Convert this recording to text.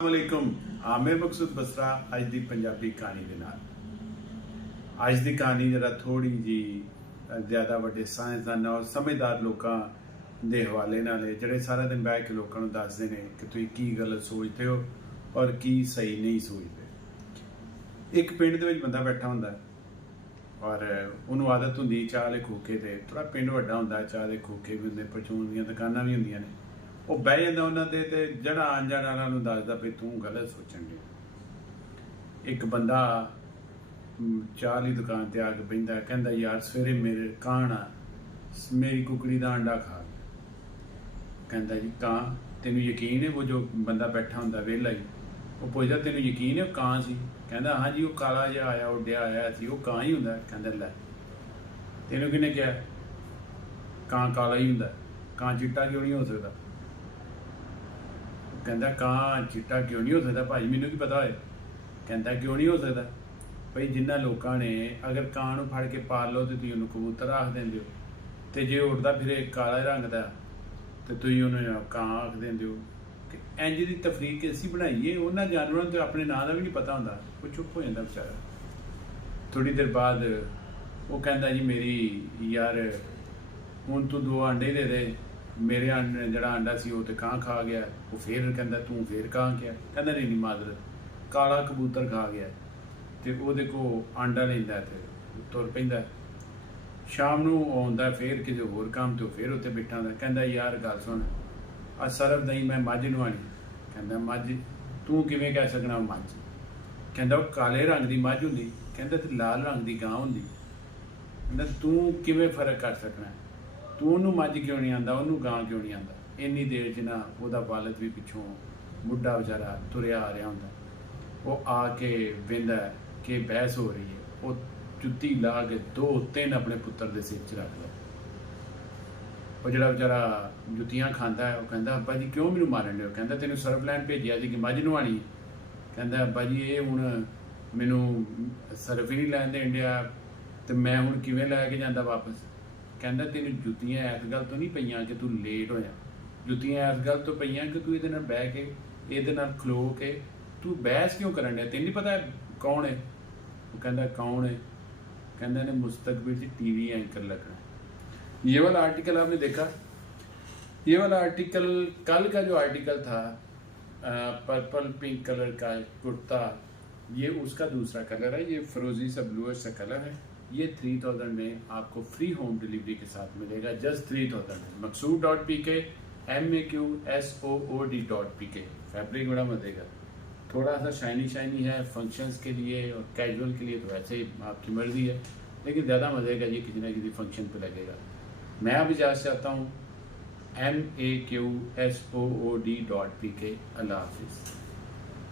अस्सलामुअलैकुम आमिर मकसूद बसरा अज दी पंजाबी कहानी दे नाल। अज दी कहानी जरा थोड़ी जी ज़्यादा वड्डे साइंसदानां और समझदार लोगों के हवाले नाल है, जिहड़े सारा दिन बह के लोगों को दसदे ने कि तुसीं की गलत सोचते हो और की सही नहीं सोचते। एक पिंड दे विच बंदा बैठा हुंदा और उन्होंने आदत हुंदी चाह दे खोखे ते, थोड़ा पिंड वड्डा हुंदा, चाह दे खोखे भी हुंदे, परचून दीयां दुकानां भी हुंदियां ने। वो बह जाता उन्होंने ते जड़ा आन जाने वाला दसदा भी तू गलत सोचन दे। एक बंदा चाह ली दुकान ते आके बहिंदा, कहंदा यार सवेरे मेरे कान आ मेरी कुकड़ी दा अंडा खा गया। कहंदा जी कां तेनू यकीन है? वो जो बंदा बैठा हुंदा वेला ही वो पुछदा तेनू यकीन है कां सी? कहंदा हाँ जी वो काला जिहा आया उड्डिया आया सी, वो कां ही हुंदा। कहंदा लै तेनू किहने कहा कां काला ही हुंदा, कां चिट्टा क्यों नहीं हो सकता? कहता कां चिट्टा क्यों नहीं हो सकता भाई, मैनू की पता है। कहता क्यों नहीं हो सकता भाई, जिन्होंने लोगों ने अगर कां नूं फड़ के पाल लो तो तुसीं उहनूं कबूतर आख देंदे हो, तो जे उड़दा फिरे काले रंग का तो तुसीं उहनूं कां आख देंदे हो। इंज दी तफरीक असीं बनाईए, उन्होंने जानवरों को अपने नां का भी नहीं पता होंदा, वो चुप हो जाता बेचारा। थोड़ी देर बाद वो कहता जी मेरी यार हुण तू 2 अंडे दे दे, मेरे अंडे जड़ा अंडा सी वो तो कां खा गया। वो फिर कहता तू फिर कां क्या? कहता नहीं मादरत काला कबूतर खा गया। तो वो को अंडा लेंदा ते तुर पैंदा। शाम नूं आउंदा फिर किसी होर काम तो फिर उत्ते बैठा हुंदा। कहता यार गल सुन आ सरफ दई मैं मझ नवाणी। कहता मझ तू किवें कह सकना मझ? कहता वो काले रंग की मझ हुंदी। कहता ते लाल रंग की गां हुंदी। कहता तू किवें फर्क कर सकना? तू उन्होंने मझ क्यों नहीं आंदा, उन्होंने गां क्यों नहीं आंदा? इन्नी देर च ना वह वालद भी पिछों बुढ़ा बेचारा तुरया आ रहा होंदा। वो आके वेंदा कि बहस हो रही है, वो जुत्ती ला के 2-3 अपने पुत्र के सिर च रख लो। वो जरा बेचारा जुत्तियां खाता है, वो कहता अब्बा जी क्यों मैनू मारन दे? कहता तेन सरफ लैन भेजिया कि मझ नवाणी। कहता अब्बा जी ये हुण मैनू सरफ ही नहीं लैन देन दिया, तो मैं हुण किवें लैके जांदा वापस? कहता तेन जुत्तियां इस गल तो नहीं पईयां कि तू लेट होया, जुत्तियां इस गल तो पईयां कि तू ये बह के ये खलो के तू बहस क्यों करन दिया? तेन नहीं पता कौन है? वो कहता कौन है? कहता ने मुस्तकबिल टीवी एंकर लगना। ये वाला आर्टिकल आपने देखा? ये वाला आर्टिकल कल का जो आर्टिकल था पर्पल पिंक कलर का कुर्ता, ये उसका दूसरा कलर है, ये फरोजी सा ब्लूअर सा कलर है। ये 3000 में आपको फ्री होम डिलीवरी के साथ मिलेगा, जस्ट 3000 में। मकसूद.pk MAQSOOD.pk। फैब्रिक बड़ा मजे का, थोड़ा सा शाइनी है फंक्शंस के लिए और कैजुअल के लिए तो वैसे ही आपकी मर्जी है, लेकिन ज़्यादा मजे का ये किसी ना किसी फंक्शन पे लगेगा। मैं अब इजाज़त चाहता हूँ। MAQSOOD.pk। अल्लाह हाफिज़।